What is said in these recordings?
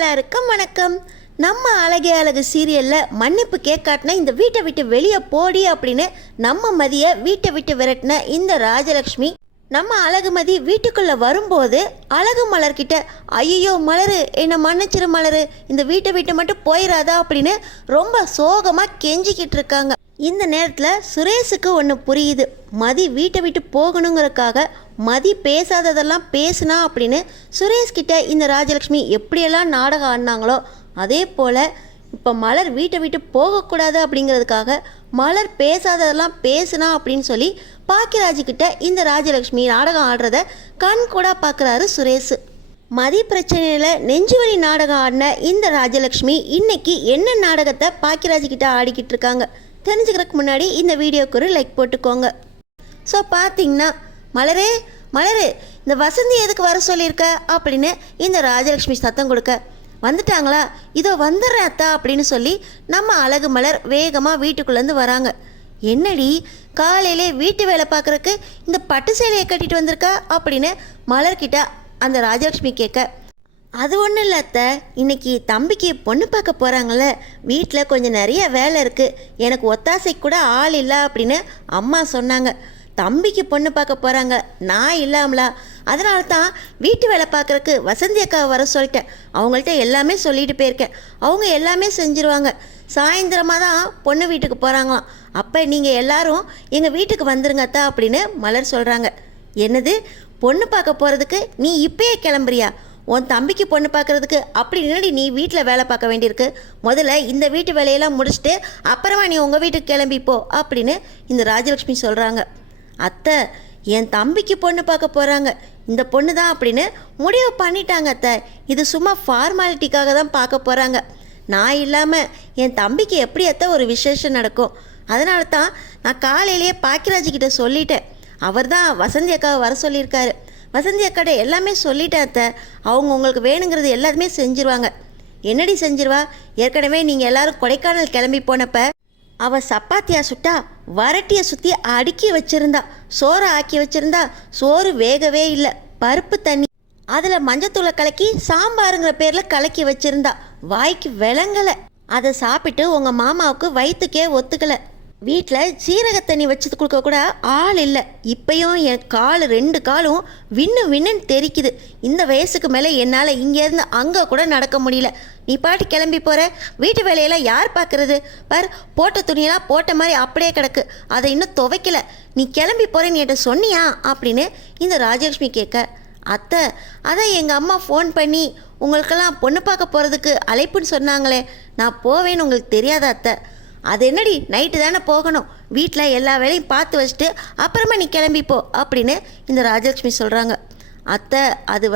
எல்லாருக்கும் வணக்கம். நம்ம அழகே அழகு சீரியலில் மன்னிப்பு கேட்காட்டின இந்த வீட்டை விட்டு வெளியே போடி அப்படின்னு நம்ம மதியை வீட்டை விட்டு விரட்டின இந்த ராஜலக்ஷ்மி நம்ம அழகுமதி வீட்டுக்குள்ளே வரும்போது அழகு மலர்கிட்ட ஐயோ மலரு என்னை மன்னிச்சிரு மலரு, இந்த வீட்டை விட்டு மட்டும் போயிடாதா அப்படின்னு ரொம்ப சோகமாக கெஞ்சிக்கிட்டு இருக்காங்க. இந்த நேரத்தில் சுரேஷுக்கு ஒன்று புரியுது. மதி வீட்டை விட்டு போகணுங்கிறதுக்காக மதி பேசாததெல்லாம் பேசுனா அப்படின்னு சுரேஷ்கிட்ட இந்த ராஜலக்ஷ்மி எப்படியெல்லாம் நாடகம் ஆடினாங்களோ அதே போல் இப்போ மலர் வீட்டை விட்டு போகக்கூடாது அப்படிங்கிறதுக்காக மலர் பேசாததெல்லாம் பேசுனா அப்படின்னு சொல்லி பாக்கியராஜுக்கிட்ட இந்த ராஜலக்ஷ்மி நாடகம் ஆடுறத கண் கூட பார்க்குறாரு சுரேஷ். மதி பிரச்சனையில் நெஞ்சுவலி நாடகம் ஆடின இந்த ராஜலக்ஷ்மி இன்னைக்கு என்ன நாடகத்தை பாக்கியராஜுக்கிட்ட ஆடிக்கிட்டு இருக்காங்க தெரிஞ்சுக்கிறதுக்கு முன்னாடி இந்த வீடியோக்கு ஒரு லைக் போட்டுக்கோங்க. ஸோ பார்த்தீங்கன்னா மலரே மலரு, இந்த வசந்தி எதுக்கு வர சொல்லியிருக்க அப்படின்னு இந்த ராஜலக்ஷ்மி சத்தம் கொடுக்க வந்துட்டாங்களா, இதோ வந்துடுறேன் அத்தா அப்படின்னு சொல்லி நம்ம அழகு மலர் வேகமாக வீட்டுக்குள்ளேருந்து வராங்க. என்னடி காலையிலே வீட்டு வேலை பார்க்குறக்கு இந்த பட்டு சேலையை கட்டிட்டு வந்திருக்கா அப்படின்னு மலர்கிட்ட அந்த ராஜலக்ஷ்மி கேட்க, அது ஒன்றும் இல்லை அத்தை, இன்னைக்கு தம்பிக்கு பொண்ணு பார்க்க போகிறாங்கள, வீட்டில் கொஞ்சம் நிறைய வேலை இருக்குது, எனக்கு ஒத்தாசைக்கு கூட ஆள் இல்லை அப்படின்னு அம்மா சொன்னாங்க. தம்பிக்கு பொண்ணு பார்க்க போகிறாங்க, நான் இல்லாமலா, அதனால தான் வீட்டு வேலை பார்க்குறக்கு வசந்தி அக்காவை வர சொல்லிட்டேன். அவங்கள்ட்ட எல்லாமே சொல்லிட்டு போயிருக்கேன், அவங்க எல்லாமே செஞ்சுருவாங்க. சாயந்தரமாக தான் பொண்ணு வீட்டுக்கு போகிறாங்களாம், அப்போ நீங்கள் எல்லாரும் எங்கள் வீட்டுக்கு வந்துருங்க அத்தா அப்படின்னு மலர் சொல்கிறாங்க. என்னது, பொண்ணு பார்க்க போகிறதுக்கு நீ இப்பயே கிளம்புறியா? உன் தம்பிக்கு பொண்ணு பார்க்குறதுக்கு அப்படி முன்னாடி நீ வீட்டில் வேலை பார்க்க வேண்டியிருக்கு. முதல்ல இந்த வீட்டு வேலையெல்லாம் முடிச்சுட்டு அப்புறமா நீ உங்கள் வீட்டுக்கு கிளம்பிப்போ அப்படின்னு இந்த ராஜலக்ஷ்மி சொல்கிறாங்க. அத்தை, என் தம்பிக்கு பொண்ணு பார்க்க போகிறாங்க, இந்த பொண்ணு தான் அப்படின்னு முடிவு பண்ணிட்டாங்க அத்தை. இது சும்மா ஃபார்மாலிட்டிக்காக தான் பார்க்க போகிறாங்க. நான் இல்லாமல் என் தம்பிக்கு எப்படி அத்தை ஒரு விசேஷம் நடக்கும்? அதனால தான் நான் காலையிலேயே பாக்கியராஜ்கிட்ட சொல்லிட்டேன். அவர் தான் வசந்தி அக்காவை வர சொல்லியிருக்காரு. வசந்தி அக்காட்ட எல்லாமே சொல்லிட்டேன் அத்தை, அவங்க உங்களுக்கு வேணுங்கிறது எல்லாருமே செஞ்சுருவாங்க. என்னடி செஞ்சிருவா? ஏற்கனவே நீங்கள் எல்லாரும் கொடைக்கானல் கிளம்பி போனப்போ அவள் சப்பாத்தியா சுட்டா வரட்டியை சுற்றி அடுக்கி வச்சுருந்தா, சோறை ஆக்கி வச்சுருந்தா, சோறு வேகவே இல்லை, பருப்பு தண்ணி அதில் மஞ்சத்தூளை கலக்கி சாம்பாருங்கிற பேரில் கலக்கி வச்சுருந்தா, வாய்க்கு விளங்கலை. அதை சாப்பிட்டு உங்கள் மாமாவுக்கு வயிற்றுக்கே ஒத்துக்கலை. வீட்டில் சீரக தண்ணி வச்சு கொடுக்க கூட ஆள் இல்லை. இப்போயும் என் கால் 2 காலும் விண்ணுன்னு தெரிக்குது. இந்த வயசுக்கு மேலே என்னால் இங்கேருந்து அங்கே கூட நடக்க முடியல. நீ பாட்டு கிளம்பி போகிற, வீட்டு வேலையெல்லாம் யார் பார்க்குறது? பார், போட்ட துணியெல்லாம் போட்ட மாதிரி அப்படியே கிடக்கு, அதை இன்னும் துவைக்கல. நீ கிளம்பி போகிறேன்னு என்கிட்ட சொன்னியா அப்படின்னு இந்த ராஜலக்ஷ்மி கேட்க, அத்தை அதான் எங்கள் அம்மா ஃபோன் பண்ணி உங்களுக்கெல்லாம் பொண்ணு பார்க்க போகிறதுக்கு அழைப்புன்னு சொன்னாங்களே, நான் போவேன்னு உங்களுக்கு தெரியாத அத்தை? அது என்னடி, நைட்டு தானே போகணும், வீட்டில் எல்லா வேலையும் பார்த்து வச்சுட்டு அப்புறமா நீ கிளம்பிப்போ அப்படின்னு இந்த ராஜலக்ஷ்மி சொல்கிறாங்க. அத்தை, அது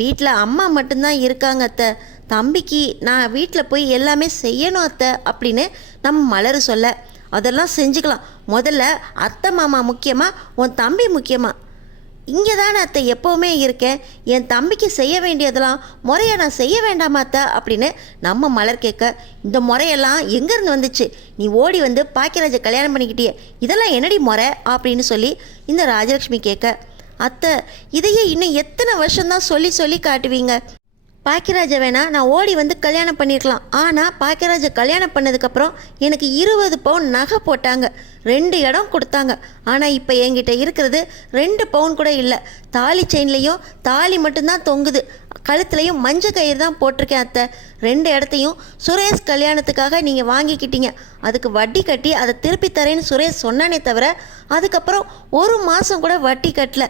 வீட்டில் அம்மா மட்டும்தான் இருக்காங்க அத்தை, தம்பிக்கு நான் வீட்டில் போய் எல்லாமே செய்யணும் அத்தை அப்படின்னு நம்ம மலர் சொல்ல, அதெல்லாம் செஞ்சுக்கலாம். முதல்ல அத்தை மாமா முக்கியமா உன் தம்பி முக்கியமா? இங்கே தானே அத்தை எப்போவுமே இருக்கேன், என் தம்பிக்கு செய்ய வேண்டியதெல்லாம் முறையை நான் செய்ய வேண்டாமா அத்தை அப்படின்னு நம்ம மலர் கேட்க, இந்த முறையெல்லாம் எங்கேருந்து வந்துச்சு? நீ ஓடி பாக்கியராஜை கல்யாணம் பண்ணிக்கிட்டியே, இதெல்லாம் என்னடி முறை அப்படின்னு சொல்லி இந்த ராஜலக்ஷ்மி கேட்க, அத்தை இதையே இன்னும் எத்தனை வருஷம்தான் சொல்லி சொல்லி காட்டுவீங்க? பாக்கியராஜை வேணா நான் ஓடி கல்யாணம் பண்ணியிருக்கலாம், ஆனால் பாக்கியராஜை கல்யாணம் பண்ணதுக்கப்புறம் எனக்கு 20 பவுன் நகை போட்டாங்க, 2 இடம் கொடுத்தாங்க. ஆனால் இப்போ என்கிட்ட இருக்கிறது 2 பவுன் கூட இல்லை. தாலி செயின்லேயும் தாலி மட்டும்தான் தொங்குது, கழுத்துலையும் மஞ்சள் கயிறு தான் போட்டிருக்கேன் அத்தை. 2 இடத்தையும் சுரேஷ் கல்யாணத்துக்காக நீங்கள் வாங்கிக்கிட்டீங்க, அதுக்கு வட்டி கட்டி அதை திருப்பி தரேன்னு சுரேஷ் சொன்னானே தவிர அதுக்கப்புறம் 1 மாதம் கூட வட்டி கட்டல.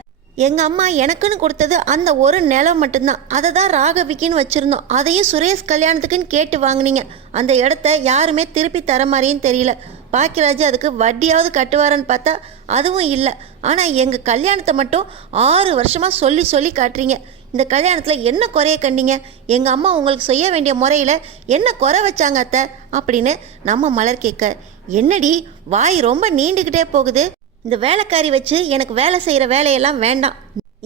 எங்கள் அம்மா எனக்குன்னு கொடுத்தது அந்த ஒரு நிலம் மட்டும்தான், அதை தான் ராகவிக்குன்னு வச்சுருந்தோம், அதையும் சுரேஷ் கல்யாணத்துக்குன்னு கேட்டு வாங்கினீங்க. அந்த இடத்த யாருமே திருப்பி தர மாதிரியும் தெரியல. பாக்கியராஜ் அதுக்கு வட்டியாவது கட்டுவாரன்னு பார்த்தா அதுவும் இல்லை. ஆனால் எங்கள் கல்யாணத்தை மட்டும் 6 வருஷமாக சொல்லி சொல்லி காட்டுறீங்க. இந்த கல்யாணத்தில் என்ன குறைய கண்டீங்க? எங்கள் அம்மா உங்களுக்கு செய்ய வேண்டிய முறையில் என்ன குறை வச்சாங்க அத்தை அப்படின்னு நம்ம மலர் கேட்க, என்னடி வாய் ரொம்ப நீண்டுக்கிட்டே போகுது? இந்த வேலைக்காரி வச்சு எனக்கு வேலை செய்கிற வேலையெல்லாம் வேண்டாம்.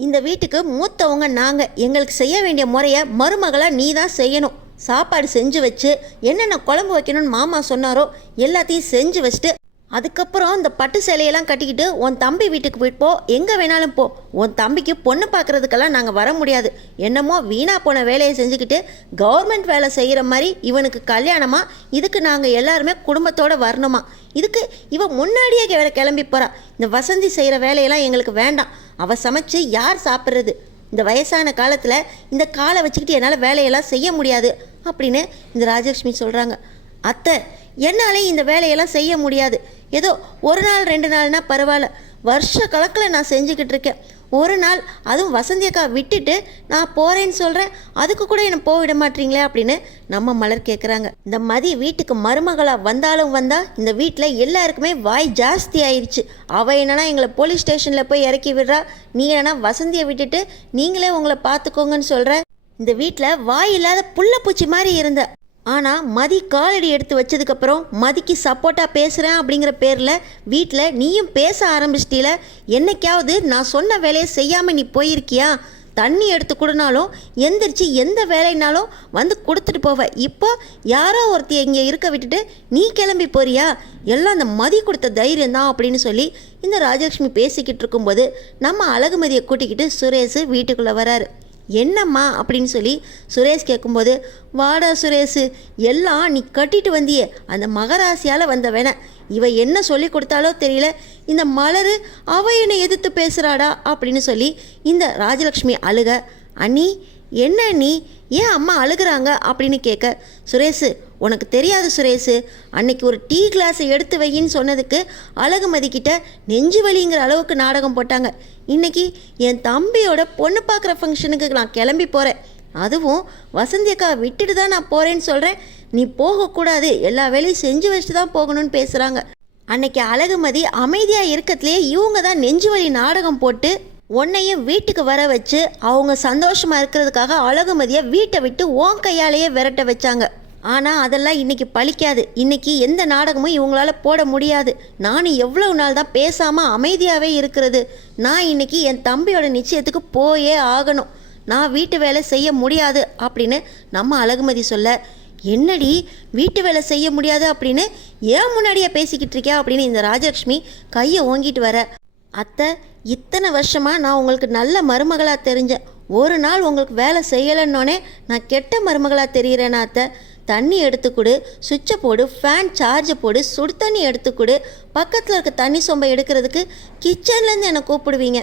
இந்த வீட்டுக்கு மூத்தவங்க நாங்கள், எங்களுக்கு செய்ய வேண்டிய முறையை மருமகளாக நீ தான் செய்யணும். சாப்பாடு செஞ்சு வச்சு என்னென்ன குழம்பு வைக்கணும்னு மாமா சொன்னாரோ எல்லாத்தையும் செஞ்சு வச்சுட்டு அதுக்கப்புறம் இந்த பட்டு சேலையெல்லாம் கட்டிக்கிட்டு உன் தம்பி வீட்டுக்கு போயிட்டு போ, எங்கே வேணாலும் போ. உன் தம்பிக்கு பொண்ணு பார்க்குறதுக்கெல்லாம் நாங்கள் வர முடியாது. என்னமோ வீணா போன வேலையை செஞ்சுக்கிட்டு கவர்மெண்ட் வேலை செய்கிற மாதிரி இவனுக்கு கல்யாணமா, இதுக்கு நாங்கள் எல்லாருமே குடும்பத்தோடு வரணுமா? இதுக்கு இவன் முன்னாடியே கிளம்பி போகிறா. இந்த வசந்தி செய்கிற வேலையெல்லாம் எங்களுக்கு வேண்டாம். அவள் சமைச்சு யார் சாப்பிட்றது? இந்த வயசான காலத்தில் இந்த காலை வச்சுக்கிட்டு என்னால் வேலையெல்லாம் செய்ய முடியாது அப்படின்னு இந்த ராஜலட்சுமி சொல்கிறாங்க. அத்தை, என்னாலே இந்த வேலையெல்லாம் செய்ய முடியாது. ஏதோ ஒரு நாள் 2 நாள்னா பரவாயில்ல, வருஷ கணக்கில் நான் செஞ்சுக்கிட்டு இருக்கேன். ஒரு நாள் அதுவும் வசந்தி அக்கா விட்டுட்டு நான் போகிறேன்னு சொல்கிறேன், அதுக்கு கூட என்னை போக விட மாட்டீங்களே அப்படின்னு நம்ம மலர் கேட்குறாங்க. இந்த மதி வீட்டுக்கு மருமகளாக வந்தாலும் இந்த வீட்டில் எல்லாருக்குமே வாய் ஜாஸ்தி ஆயிடுச்சு. அவள் என்னன்னா எங்களை போலீஸ் ஸ்டேஷனில் போய் இறக்கி விடுறா, நீ என்னன்னா வசந்தியை விட்டுட்டு நீங்களே உங்களை பார்த்துக்கோங்கன்னு சொல்கிற. இந்த வீட்டில் வாய் இல்லாத புள்ள பூச்சி மாதிரி இருந்த. ஆனால் மதி காலடி எடுத்து வச்சதுக்கப்புறம் மதிக்கு சப்போர்ட்டாக பேசுகிறேன் அப்படிங்கிற பேரில் வீட்டில் நீயும் பேச ஆரம்பிச்சிட்டீல. என்னைக்காவது நான் சொன்ன வேலையை செய்யாமல் நீ போயிருக்கியா? தண்ணி எடுத்து கொடுனாலும் எந்திரிச்சு எந்த வேலைனாலும் வந்து கொடுத்துட்டு போவ. இப்போ யாரோ ஒருத்தி இங்கே இருக்க விட்டுட்டு நீ கிளம்பி போறியா? எல்லாம் அந்த மதி கொடுத்த தைரியம் தான் அப்படின்னு சொல்லி இந்த ராஜலட்சுமி பேசிக்கிட்டு இருக்கும்போது நம்ம அழகுமதியை கூட்டிக்கிட்டு சுரேஷ் வீட்டுக்குள்ளே வராரு. என்னம்மா அப்படின்னு சொல்லி சுரேஷ் கேட்கும்போது, வாடா சுரேஷ், எல்லாம் நீ கட்டிட்டு வந்தியே அந்த மகராசியால் வந்த வேண. இவ என்ன சொல்லி கொடுத்தாலோ தெரியல, இந்த மலர் அவ என்னை எதிர்த்து பேசுகிறாடா அப்படின்னு சொல்லி இந்த ராஜலட்சுமி அழுக. அண்ணி, என்ன அண்ணி, ஏன் அம்மா அழுகிறாங்க அப்படின்னு கேட்க, சுரேஷ் உனக்கு தெரியாது சுரேஷ், அன்னைக்கு ஒரு டீ கிளாஸை எடுத்து வையின்னு சொன்னதுக்கு அழகுமதிக்கிட்ட நெஞ்சு வலிங்கிற அளவுக்கு நாடகம் போட்டாங்க. இன்னைக்கு என் தம்பியோட பொண்ணு பார்க்குற ஃபங்க்ஷனுக்கு நான் கிளம்பி போகிறேன். அதுவும் வசந்தி அக்கா விட்டுட்டு தான் நான் போகிறேன்னு சொல்கிறேன். நீ போகக்கூடாது, எல்லா வேலையும் செஞ்சு வச்சுட்டு தான் போகணும்னு பேசுகிறாங்க. அன்னைக்கு அழகுமதி அமைதியாக இருக்கத்துலேயே இவங்க தான் நெஞ்சு வலி நாடகம் போட்டு உன்னையும் வீட்டுக்கு வர வச்சு அவங்க சந்தோஷமாக இருக்கிறதுக்காக அழகுமதியை வீட்டை விட்டு உன் கையாலேயே விரட்ட வச்சாங்க. ஆனால் அதெல்லாம் இன்றைக்கி பழிக்காது. இன்றைக்கி எந்த நாடகமும் இவங்களால போட முடியாது. நானும் எவ்வளவு நாள் தான் பேசாமல் அமைதியாகவே இருக்கிறது? நான் இன்றைக்கி என் தம்பியோட நிச்சயத்துக்கு போயே ஆகணும். நான் வீட்டு வேலை செய்ய முடியாது அப்படின்னு நம்ம அழகுமதி சொல்ல, என்னடி வீட்டு வேலை செய்ய முடியாது அப்படின்னு ஏன் முன்னாடியே பேசிக்கிட்டு இருக்கியா அப்படின்னு இந்த ராஜலட்சுமி கையை ஓங்கிட்டு வர, அத்தை, இத்தனை வருஷமாக நான் உங்களுக்கு நல்ல மருமகளாக தெரிஞ்சேன். ஒரு நாள் உங்களுக்கு வேலை செய்யலைன்னொன்னே நான் கெட்ட மருமகளாக தெரிகிறேன்னா அத்தை? தண்ணி எடுத்துக்கொடு, சுவிட்சை போடு, ஃபேன் சார்ஜை போடு, சுடு தண்ணி எடுத்துக்கொடு, பக்கத்தில் இருக்க தண்ணி சொம்பை எடுக்கிறதுக்கு கிச்சன்லேருந்து என்னை கூப்பிடுவீங்க.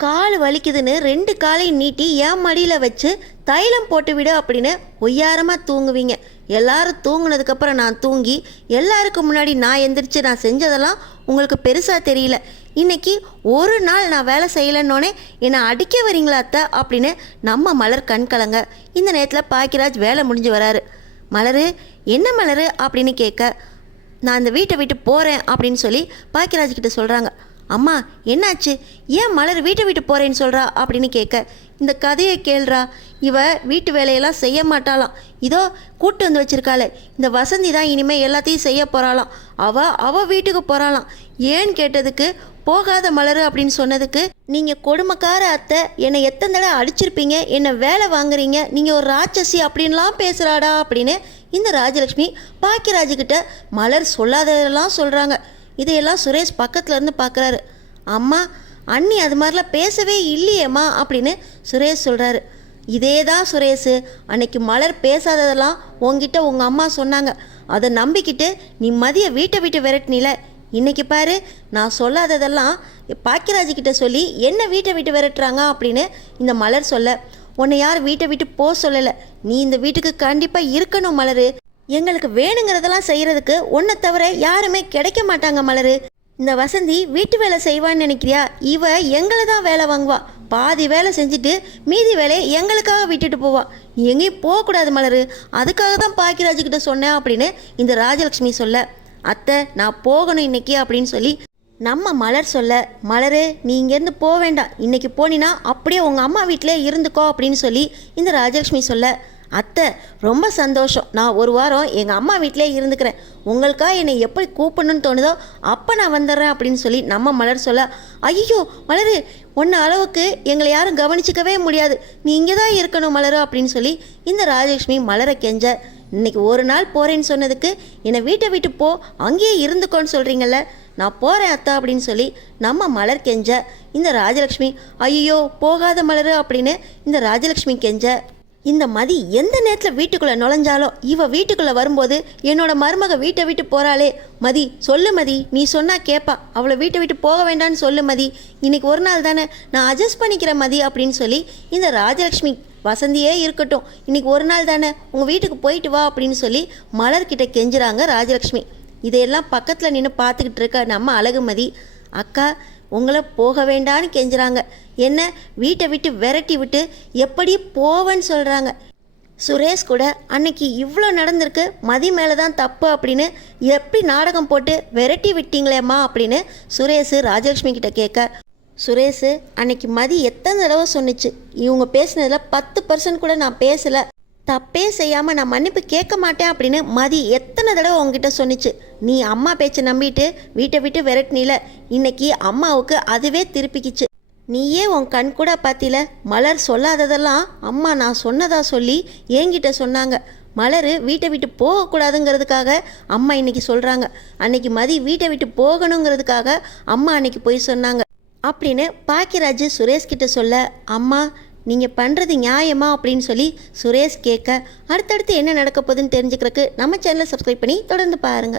கால் வலிக்குதுன்னு 2 காலையும் நீட்டி என் மடியில் வச்சு தைலம் போட்டு விடு அப்படின்னு ஒய்யாரமாக தூங்குவீங்க. எல்லாரும் தூங்குனதுக்கப்புறம் நான் தூங்கி எல்லாருக்கும் முன்னாடி நான் எந்திரிச்சு நான் செஞ்சதெல்லாம் உங்களுக்கு பெருசாக தெரியல. இன்றைக்கி ஒரு நாள் நான் வேலை செய்யலைன்னொன்னே என்னை அடிக்க வரீங்களா அத்தை அப்படின்னு நம்ம மலர் கண் கலங்க. இந்த நேரத்தில் பாக்கியராஜ் வேலை முடிஞ்சு வராரு. மலரு, என்ன மலரு அப்படின்னு கேட்க, நான் இந்த வீட்டை விட்டு போகிறேன் அப்படின்னு சொல்லி பாக்கியராஜ்கிட்ட சொல்கிறாங்க. அம்மா என்னாச்சு, ஏன் மலர் வீட்டை விட்டு போகிறேன்னு சொல்கிறா அப்படின்னு கேட்க, இந்த கதையை கேள்றா, இவ வீட்டு வேலையெல்லாம் செய்ய மாட்டாளாம். இதோ கூட்டு வந்து வச்சிருக்காளே இந்த வசந்தி தான் இனிமேல் எல்லாத்தையும் செய்ய போகிறாளாம். அவள் வீட்டுக்கு போகிறாளாம். ஏன்னு கேட்டதுக்கு, போகாத மலரு அப்படின்னு சொன்னதுக்கு, நீங்கள் கொடுமைக்கார அத்தை, என்னை எத்தனை தடவை அடிச்சிருப்பீங்க, என்னை வேலை வாங்குறீங்க, நீங்கள் ஒரு ராட்சசி அப்படின்லாம் பேசுகிறாடா அப்படின்னு இந்த ராஜலட்சுமி பாக்கியராஜுக்கிட்ட மலர் சொல்லாததெல்லாம் சொல்கிறாங்க. இதையெல்லாம் சுரேஷ் பக்கத்தில் இருந்து பார்க்குறாரு. அம்மா, அண்ணி அது மாதிரிலாம் பேசவே இல்லையேம்மா அப்படின்னு சுரேஷ் சொல்கிறாரு. இதே தான் சுரேஷ், அன்னைக்கு மலர் பேசாததெல்லாம் உங்ககிட்ட உங்கள் அம்மா சொன்னாங்க. அதை நம்பிக்கிட்டு நீ மதிய வீட்டை விட்டு விரட்டினில. இன்றைக்கி பாரு, நான் சொல்லாததெல்லாம் பாக்கியராஜுக்கிட்ட சொல்லி என்ன வீட்டை விட்டு விரட்டுறாங்க அப்படின்னு இந்த மலர் சொல்ல, உன்னை யார் வீட்டை விட்டு போக சொல்லலை. நீ இந்த வீட்டுக்கு கண்டிப்பாக இருக்கணும் மலரு. எங்களுக்கு வேணுங்கிறதெல்லாம் செய்கிறதுக்கு உன்னை தவிர யாருமே கிடைக்க மாட்டாங்க மலரு. இந்த வசந்தி வீட்டு வேலை செய்வான்னு நினைக்கிறியா? இவ எங்களை தான் வேலை வாங்குவா. பாதி வேலை செஞ்சுட்டு மீதி வேலையை எங்களுக்காக விட்டுட்டு போவா. எங்கேயும் போகக்கூடாது மலரு, அதுக்காக தான் பாக்கியராஜுக்கிட்ட சொன்னேன் அப்படின்னு இந்த ராஜலட்சுமி சொல்ல, அத்தை நான் போகணும் இன்னைக்கு அப்படின்னு சொல்லி நம்ம மலர் சொல்ல, மலரு நீ இங்கேருந்து போக வேண்டாம், இன்னைக்கு போனினா அப்படியே உங்கள் அம்மா வீட்டிலே இருந்துக்கோ அப்படின்னு சொல்லி இந்த ராஜலட்சுமி சொல்ல, அத்தை ரொம்ப சந்தோஷம், நான் ஒரு வாரம் எங்கள் அம்மா வீட்டிலே இருந்துக்கிறேன், உங்களுக்காக என்னை எப்படி கூப்பிடணும்னு தோணுதோ அப்போ நான் வந்துடுறேன் அப்படின்னு சொல்லி நம்ம மலர் சொல்ல, ஐயோ மலரு, ஒன்று அளவுக்கு எங்களை யாரும் கவனிச்சிக்கவே முடியாது, நீ இங்கே தான் இருக்கணும் மலரு அப்படின்னு சொல்லி இந்த ராஜலட்சுமி மலரை கெஞ்ச, இன்னைக்கு ஒரு நாள் போகிறேன்னு சொன்னதுக்கு என்னை வீட்டை விட்டு போ, அங்கேயே இருந்துக்கோன்னு சொல்கிறீங்கல்ல, நான் போகிறேன் அத்தா அப்படின்னு சொல்லி நம்ம மலர் கெஞ்ச இந்த ராஜலக்ஷ்மி ஐயோ போகாத மலர் அப்படின்னு இந்த ராஜலக்ஷ்மி கெஞ்ச இந்த மதி எந்த நேரத்தில் வீட்டுக்குள்ளே நுழைஞ்சாலும் இவ வீட்டுக்குள்ளே வரும்போது என்னோட மருமக வீட்டை விட்டு போகிறாளே மதி சொல்லு மதி, நீ சொன்னால் கேட்பா, அவளை வீட்டை விட்டு போக வேண்டான்னு சொல்லு மதி, இன்னைக்கு ஒரு நாள் தானே நான் அட்ஜஸ்ட் பண்ணிக்கிறேன் மதி அப்படின்னு சொல்லி இந்த ராஜலக்ஷ்மி வசந்தியே இருக்கட்டும் இன்னைக்கு ஒரு நாள் தானே உங்கள் வீட்டுக்கு போயிட்டு வா அப்படின்னு சொல்லி மலர்கிட்ட கெஞ்சுறாங்க ராஜலக்ஷ்மி. இதையெல்லாம் பக்கத்தில் நின்று பார்த்துக்கிட்டு இருக்க நம்ம அழகுமதி அக்கா உங்களை போக வேண்டான்னு கெஞ்சுறாங்க, என்ன வீட்டை விட்டு விரட்டி விட்டு எப்படி போவேன்னு சொல்கிறாங்க. சுரேஷ் கூட அன்னைக்கு இவ்வளோ நடந்திருக்கு, மதி மேலே தான் தப்பு அப்படின்னு எப்படி நாடகம் போட்டு விரட்டி விட்டீங்களேம்மா அப்படின்னு சுரேஷ் ராஜலக்ஷ்மி கிட்ட கேட்க, சுரேஷ் அன்னைக்கு மதி எத்தனை தடவை சொன்னிச்சு, இவங்க பேசுனதில் 10% கூட நான் பேசலை, தப்பே செய்யாமல் நான் மன்னிப்பு கேட்க மாட்டேன் அப்படின்னு மதி எத்தனை தடவை உங்ககிட்ட சொன்னிச்சு. நீ அம்மா பேச்சை நம்பிட்டு வீட்டை விட்டு விரட்டினில, இன்னைக்கு அம்மாவுக்கு அதுவே திருப்பிக்கிச்சு. நீயே உன் கண் கூட பார்த்தில, மலர் சொல்லாததெல்லாம் அம்மா நான் சொன்னதா சொல்லி என்கிட்ட சொன்னாங்க. மலர் வீட்டை விட்டு போகக்கூடாதுங்கிறதுக்காக அம்மா இன்னைக்கு சொல்கிறாங்க, அன்னைக்கு மதி வீட்டை விட்டு போகணுங்கிறதுக்காக அம்மா அன்னைக்கு போய் சொன்னாங்க அப்படின்னு பாக்கியராஜ் சுரேஷ் கிட்ட சொல்ல, அம்மா நீங்கள் பண்ணுறது நியாயமா அப்படின்னு சொல்லி சுரேஷ் கேட்க, அடுத்தடுத்து என்ன நடக்க போகுதுன்னு தெரிஞ்சுக்கிறதுக்கு நம்ம சேனலை சப்ஸ்கிரைப் பண்ணி தொடர்ந்து பாருங்கள்.